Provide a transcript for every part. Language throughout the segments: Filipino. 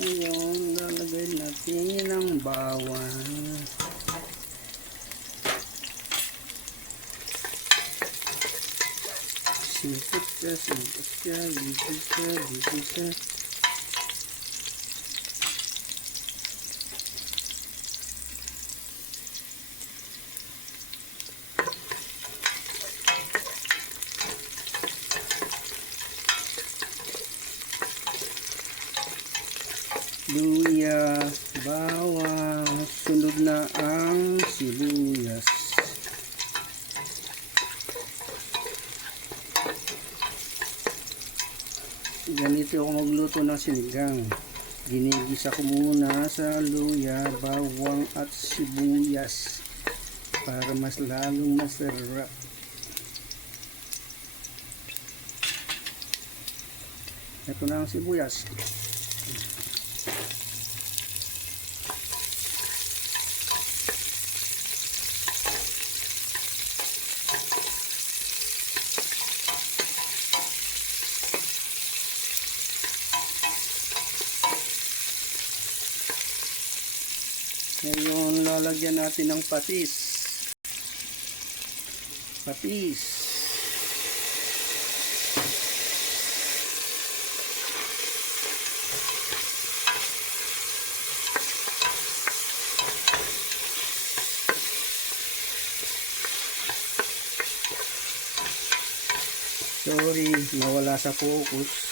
Ngayon, lalagay natin ang bawang. Simpot siya, bigit siya. Luya, bawang, sunod na ang sibuyas. Ganito ako magluto ng sinigang. Ginigisa ko muna sa luya, bawang at sibuyas para mas lalong masarap. Ito na ang sibuyas. Ngayon, lalagyan natin ng patis. Patis. Sorry, nawala sa focus.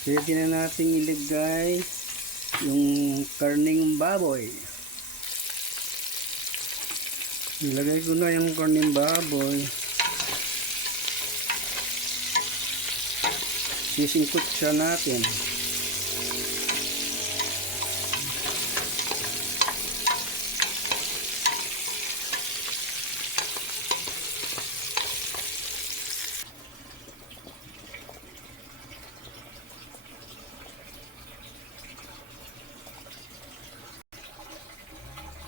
Pwede na natin ilagay yung karning baboy. Nilagay ko na yung karning baboy. Sisingkot siya natin.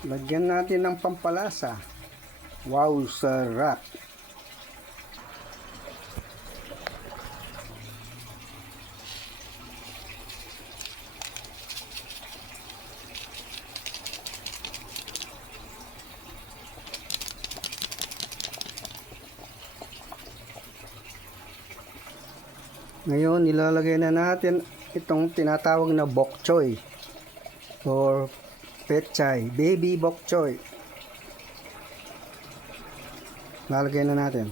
Lagyan natin ng pampalasa. Wow, sarap! Ngayon, nilalagay na natin itong tinatawag na bok choy or pechay, baby bok choy. Lalagay na natin.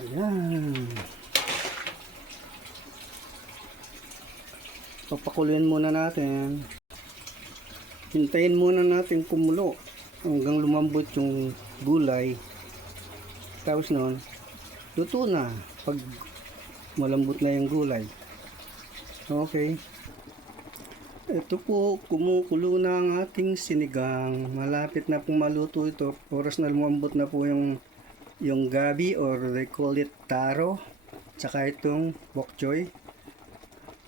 Ayan. Papakuloyin muna natin. Hintayin muna natin kumulo hanggang lumambot yung gulay. Tapos noon, luto na pag malambot na yung gulay. Okay. Ito po, kumukulo na ang ating sinigang. Malapit na pong maluto ito. Oras na lumambot na po yung gabi or they call it taro. Tsaka itong bok choy.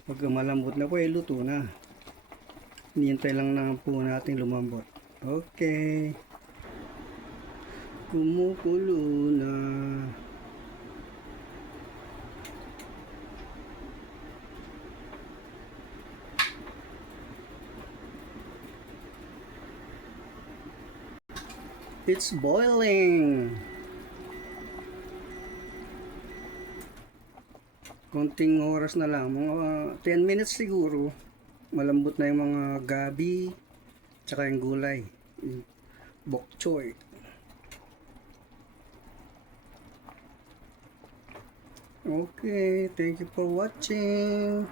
Pag malambot na po, luto na. Hinihintay lang na po natin lumambot. Okay. Kumukulo na. It's boiling. Konting oras na lang, mga 10 minutes siguro, malambot na yung mga gabi tsaka yung gulay, yung bok choy. Okay, thank you for watching.